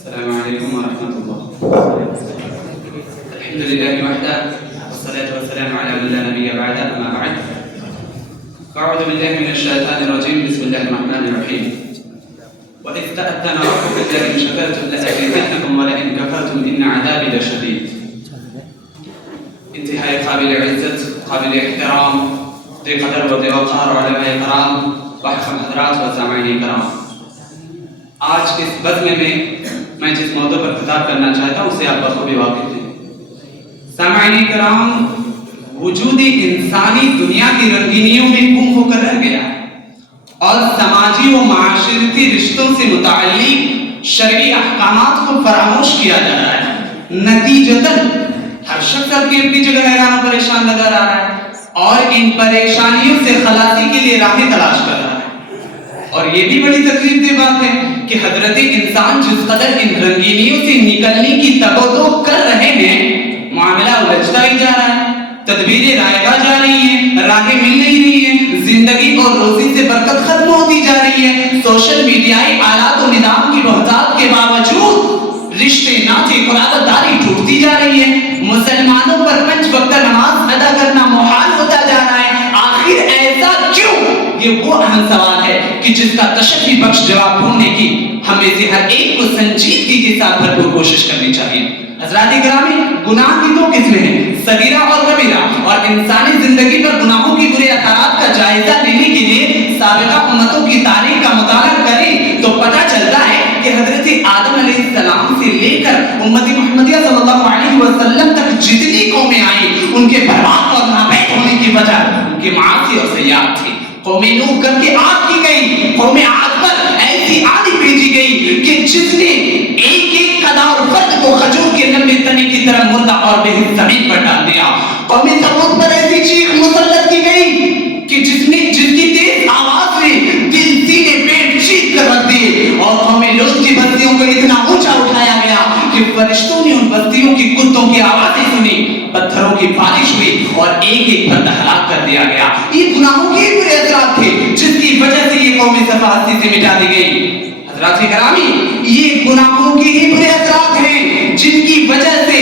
السلام عليكم ورحمة الله. الحمد لله وحده والصلاة والسلام على من لا نبي بعده، أما بعد فأعوذ بالله من الشيطان الرجيم. بسم الله الرحمن الرحيم. وإذ تأذن ربك لئن شكرتم لأزيدنكم ولئن كفرتم إن عذابي لشديد. انتهاء قابل عزت قابل احترام ذي قدر وذي وقار علماء کرام واحترام حضرات و سامعین کرام، آج اس بزم میں جس موضوع پر خطاب کرنا چاہتا ہوں اسے آپ بخوبی واقف ہیں. سامعین کرام، وجود انسانی دنیا کی رنگینیوں میں گم ہو کر رہ گیا ہے اور سماجی و معاشرتی رشتوں سے متعلق شرعی احکامات کو فراموش کیا جا رہا ہے. نتیجتاً ہر شخص اپنی جگہ حیران و پریشان نظر آ رہا ہے اور ان پریشانیوں سے خلاصی کے لیے راہیں تلاش کر رہا ہے. اور یہ بھی بڑی تکلیف دہ بات ہے کہ حضرت انسان جس قدر ان رنگینیوں سے نکلنے کی تبادو کر رہے ہیں، معاملہ الجھتا ہی جا رہا ہے، تدبیریں رائگاں جا رہی ہیں، راہیں مل نہیں رہی ہیں، زندگی اور روزی سے برکت ختم ہوتی جا رہی ہے. سوشل میڈیائی آلات و نظام کی بہتات کے باوجود رشتے ناطے قرابت داری ٹوٹتی جا رہی ہے. مسلمانوں پر 5 وقت نماز ادا کرنا محال ہوتا جا رہا ہے. آخر ایسا کیوں؟ یہ وہ اہم سوال ہے کہ جس کا تشفی بخش جواب ڈھونڈنے کی ہمیں سے ہر ایک کو سنجیدگی کے ساتھ بھرپور کوشش کرنی چاہیے. حضرات گرامی، گناہ کی 2 قسمیں ہیں، صغیرہ اور کبیرہ، اور انسانی زندگی پر گناہوں کی برے اثرات کا جائزہ لینے کے لیے سابقہ امتوں کی تاریخ کا مطالعہ کریں تو پتہ چلتا ہے کہ حضرت آدم علیہ السلام سے لے کر امت محمدیہ صلی اللہ علیہ وسلم تک جتنی قومیں آئیں ان کے برباد اور نابود ہونے کی وجہ ان کے معاصی اور سیئات تھی. قوم نوح کر کے آگ کی گئی، قوم عاد پر ایسی آندھی بھیجی گئی کہ جس نے ایک قدا اور فرد کو کھجور کے لمبے تنے کی طرح مردہ اور بے حس زمین پر ڈال دیا. قوم ثمود پر ایسی چیخ مسلط کی گئی کہ جس کی تیز آواز نے دل سینے پیٹ چیخ کر رکھ دیے. اور قوم لوط کی بستیوں کو اتنا اونچا اٹھایا گیا کہ فرشتوں نے ان بستیوں کی کتوں کی آوازیں سنی، پتھروں کی بارش ہوئی اور ایک فرد ہلاک کر دیا گیا. یہ گناہوں کے برے اثرات تھے جس کی وجہ سے یہ قوم صفاتی سے مٹا دی گئی. حضرات گرامی، یہ گناہوں کے ہی برے اثرات ہیں جن کی وجہ سے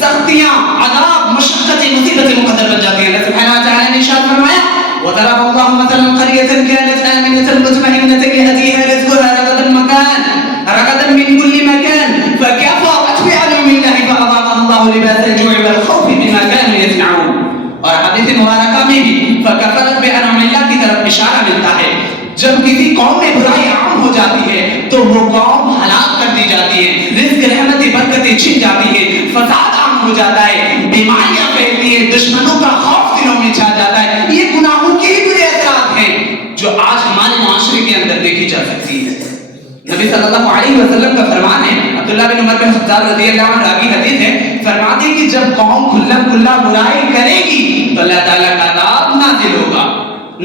سختیاں، عذاب، مشقتیں، مصیبتیں مقدر بن جاتی ہیں. اللہ سبحانہ وتعالی نے ارشاد فرمایا: وَضَرَبَ اللَّهُ مَثَلًا قَرْيَةً كَانَتْ آمِنَةً مُطْمَئِنَّةً يَأْتِيهَا رِزْقُهَا رَغَدًا مِنْ كُلِّ مَكَانٍ فَكَفَرَتْ بِأَنْعُمِ اللَّهِ فَأَذَاقَهَا اللَّهُ لِبَاسَ الْجُوعِ وَالْخَوْفِ بِمَا كَانُوا يَصْنَعُونَ. اور حدیث مبارکہ میں بھی فَكَفَرَتْ بِأَنْعُمِ اللَّهِ کی طرف اشارہ ملتا ہے. جب کسی قوم میں برائی عام ہو جاتی ہے تو وہ قوم ہلاک کر دی جاتی ہے، رزق، رحمت، برکتیں چھن جاتی ہے، فساد عام ہو جاتا ہے، بیماریاں پھیلتی ہیں، دشمنوں کا خوف دلوں میں چھا جاتا ہے. یہ گناہوں کے ہی برے اثرات ہیں جو آج ہمارے معاشرے کے اندر دیکھی جا سکتی ہے. نبی صلی اللہ علیہ وسلم کا فرمان ہے، عبداللہ بن عمر بن خطاب رضی اللہ عنہ راوی حدیث ہے، فرماتے ہیں کہ جب قوم کھلم کھلا برائی کرے گی تو اللہ تعالیٰ کا عذاب نازل ہوگا.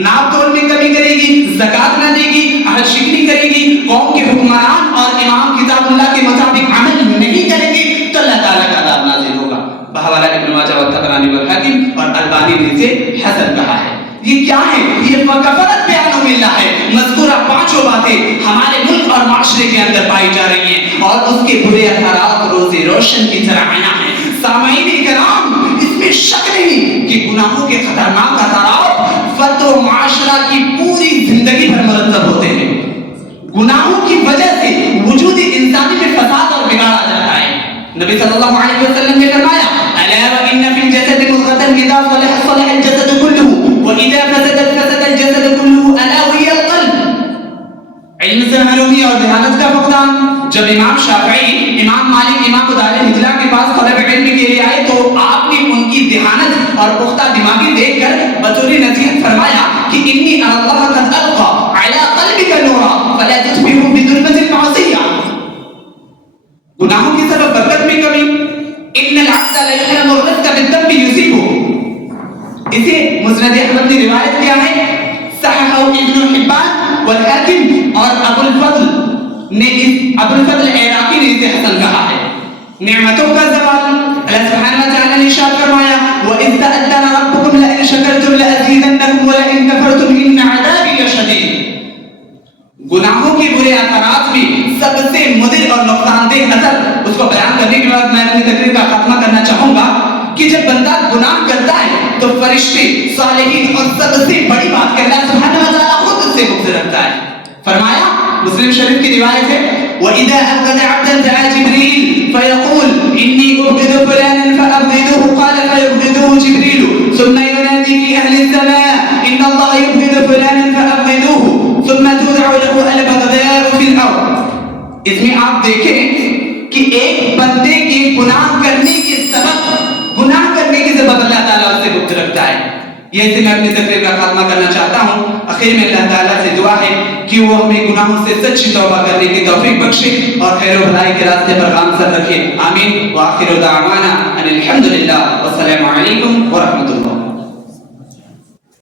ناپ تول میں کمی کرے گی، زکات نہ دے گی، عہد شکنی کرے گی، قوم کے حکمران اور امام کتاب اللہ کے مطابق عمل نہیں کرے گی تو اللہ تعالیٰ کا عذاب نازل ہوگا. بہوالا ابن ماجہ والطبرانی والحاکم، اور البانی نے اسے حسن کہا ہے. یہ کیا ہے؟ یہ فکفرت بیانوں میں اللہ ہے. مذکورہ 5 باتیں ہمارے ملک اور معاشرے کے اندر پائی جا رہی ہیں اور اس کے برے اثرات روز روشن کی طرح عیاں ہیں. سامعین کرام، اس میں شک نہیں کہ گناہوں کے خطرناک اثرات فرد و معاشرہ کی پوری زندگی پر مرتب ہوتے ہیں. گناہوں کی وجہ سے وجود انسانی میں فساد اور بگاڑ آ جاتا ہے. نبی صلی اللہ علیہ وسلم نے فرمایا: الا وان فی الجسد مضغۃ اذا صلحت صلح الجسد كله واذا فسدت فسد الجسد كله الا وهي القلب. علم سے محرومی اور ذہانت کا فقدان. جب امام شافعی، امام مالک، امام دار الہجرہ کے پاس طلب علم کے لیے آئے تو آپ نے ان کی ذہانت اور پختہ دماغی دیکھ کر بطور نصیحت فرمایا کہ انی اللہ قد القى على قلبك نورا فلا تطفئه بظلمة المعصیہ. گناہوں کی سبب برکت میں کمی. ان العبد لا يحرم الرزق بالذنب يصيبه. اسے مسند احمد نے روایت کیا ہے، صححہ ابن حبان والحاکم، اور ابو الفضل عراقی نے اسے حسن کہا ہے. نعمتوں کا زوال. اللہ سبحانہ وتعالی نے ارشاد فرمایا: وَإِذْ تَأَذَّنَ رَبُّكُمْ لَئِن شَكَرْتُمْ لَأَزِيدَنَّكُمْ وَلَئِن كَفَرْتُمْ إِنَّ عَذَابِي لَشَدِيدٌ. گناہوں کے برے اثرات میں سب سے مضر اور نقصان دہ اثر اس کو بیان کرنے کے بعد میں اپنی تقریر کا خاتمہ کرنا چاہوں گا کہ جب بندہ گناہ کرتا ہے تو فرشتے صالحین اور سب سے بڑی بات کہ اللہ سبحانہ و تعالیٰ خود اس سے بغض رکھتا ہے. فرمایا مسلم شریف کی روایت ہے وَإِذَا أَبْغَضَ عَبْدًا دَعَا جِبْرِيلُ فَيَقُولُ إِنِّي أُبْغِضُ فُلَانًا فَأَبْغِضُوهُ قَالَ فَيُبْغِضُهُ جِبْرِيلُ ثُمَّ يُنَادِي فِي أَهْلِ السَّمَاءِ إِنَّ اللَّهَ يُبْغِضُ فُلَانًا فَأَبْغِضُوهُ ثُمَّ تُوضَعُ لَهُ الْبَغْضَاءُ فِي الْأَرْضِ. اس میں آپ دیکھیں کہ ایک بندے کے گناہ کرنے کے سبب اللہ تعالیٰ اس سے بغض رکھتا ہے. یہ سے میں اپنی تقریر کا خاتمہ کرنا چاہتا ہوں. آخر میں اللہ تعالیٰ سے دعا ہے کہ وہ ہمیں گناہوں سے سچی توبہ کرنے کی توفیق بخشے اور خیر و بھلائی کے راستے پر گامزن رکھے. آمین. وآخر دعوانا ان الحمد للہ والسلام علیکم ورحمۃ اللہ.